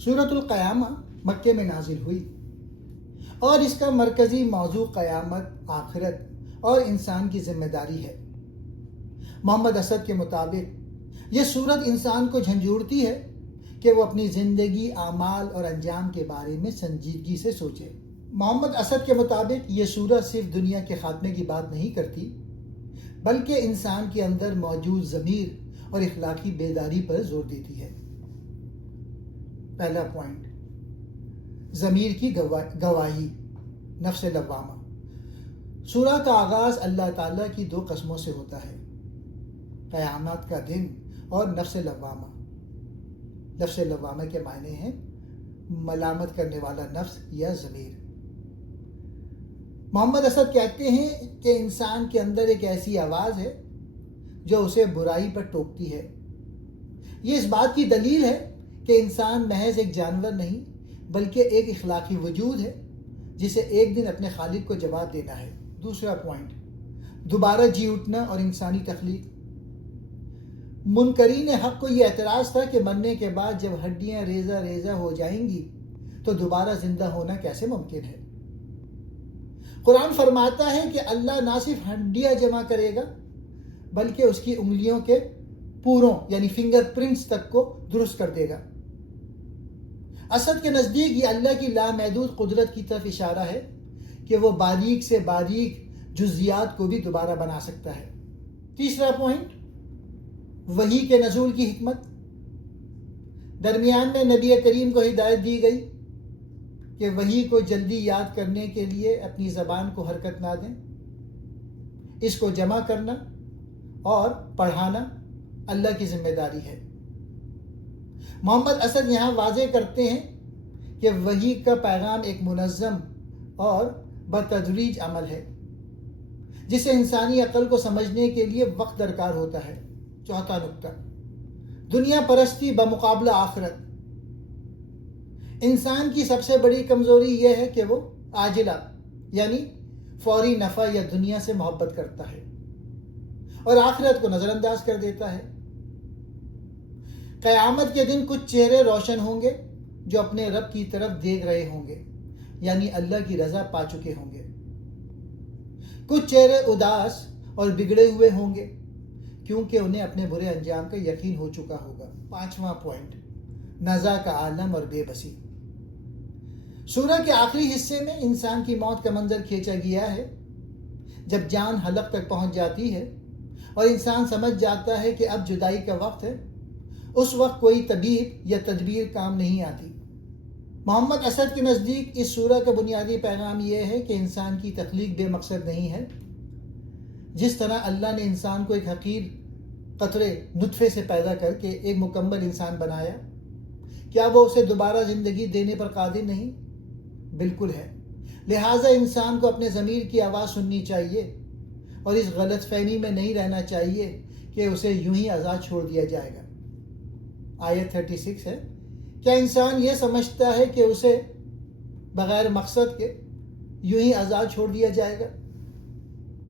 सूरत अल-क़यामा मक्के में नाजिल हुई और इसका मरकज़ी मौजू क़यामत, आखिरत और इंसान की ज़िम्मेदारी है। मोहम्मद असद के मुताबिक ये सूरत इंसान को झंझोड़ती है कि वो अपनी ज़िंदगी, आमाल और अंजाम के बारे में संजीदगी से सोचे। मोहम्मद असद के मुताबिक ये सूरत सिर्फ दुनिया के ख़ात्मे की बात नहीं करती, बल्कि इंसान के अंदर मौजूद ज़मीर और इखलाकी बेदारी पर जोर देती है। पहला पॉइंट, ज़मीर की गवाही, नफ्स लव्वामा। सूरह का आगाज़ अल्लाह ताला की दो कस्मों से होता है, क़यामत का दिन और नफ्स लव्वामा। नफ्स लव्वामा के मायने हैं मलामत करने वाला नफ्स या ज़मीर। मोहम्मद असद कहते हैं कि इंसान के अंदर एक ऐसी आवाज़ है जो उसे बुराई पर टोकती है। ये इस बात की दलील है कि इंसान महज एक जानवर नहीं बल्कि एक इखलाकी वजूद है जिसे एक दिन अपने खालिक को जवाब देना है। दूसरा पॉइंट, दोबारा जी उठना और इंसानी तख्लीक। मुनकरीन हक़ को यह एतराज़ था कि मरने के बाद जब हड्डियाँ रेज़ा रेज़ा हो जाएंगी तो दोबारा ज़िंदा होना कैसे मुमकिन है। कुरान फरमाता है कि अल्लाह ना सिर्फ हड्डियाँ जमा करेगा बल्कि उसकी उंगलियों के पूरों यानी फिंगर प्रिंट्स तक को दुरुस्त कर देगा। असद के नज़दीक ये अल्लाह की लामहदूद कुदरत की तरफ इशारा है कि वो बारीक से बारीक जुज़ियात को भी दोबारा बना सकता है। तीसरा पॉइंट, वही के नज़ूल की हिकमत। दरमियान में नबी करीम को हिदायत दी गई कि वही को जल्दी याद करने के लिए अपनी ज़बान को हरकत ना दें, इसको जमा करना और पढ़ाना अल्लाह की ज़िम्मेदारी है। मोहम्मद असद यहाँ वाज़े करते हैं कि वही का पैगाम एक मुनज़्ज़म और बतदरीज अमल है जिसे इंसानी अक़ल को समझने के लिए वक्त दरकार होता है। चौथा नुक्ता, दुनिया परस्ती बमुकाबला आखिरत। इंसान की सबसे बड़ी कमज़ोरी यह है कि वो आजिला यानी फौरी नफ़ा या दुनिया से मोहब्बत करता है और आखिरत को नज़रअंदाज कर देता है। क़यामत के दिन कुछ चेहरे रोशन होंगे जो अपने रब की तरफ देख रहे होंगे यानी अल्लाह की रज़ा पा चुके होंगे। कुछ चेहरे उदास और बिगड़े हुए होंगे क्योंकि उन्हें अपने बुरे अंजाम का यकीन हो चुका होगा। पांचवा पॉइंट, नज़ा का आलम और बेबसी। सूरह के आखिरी हिस्से में इंसान की मौत का मंजर खींचा गया है। जब जान हलक तक पहुंच जाती है और इंसान समझ जाता है कि अब जुदाई का वक्त है, उस वक्त कोई तबीब या तदबीर काम नहीं आती। मोहम्मद असद के नज़दीक इस सूरह का बुनियादी पैगाम यह है कि इंसान की तख्लीक बेमकसद नहीं है। जिस तरह अल्लाह ने इंसान को एक हकीर कतरे नुतफ़े से पैदा करके एक मुकम्मल इंसान बनाया, क्या वो उसे दोबारा ज़िंदगी देने पर कादिर नहीं? बिल्कुल है। लिहाजा इंसान को अपने ज़मीर की आवाज़ सुननी चाहिए और इस गलत फहमी में नहीं रहना चाहिए कि उसे यूं ही आज़ाद छोड़ दिया जाएगा। आयत 36 है, क्या इंसान ये समझता है कि उसे बग़ैर मकसद के यूं ही आज़ाद छोड़ दिया जाएगा?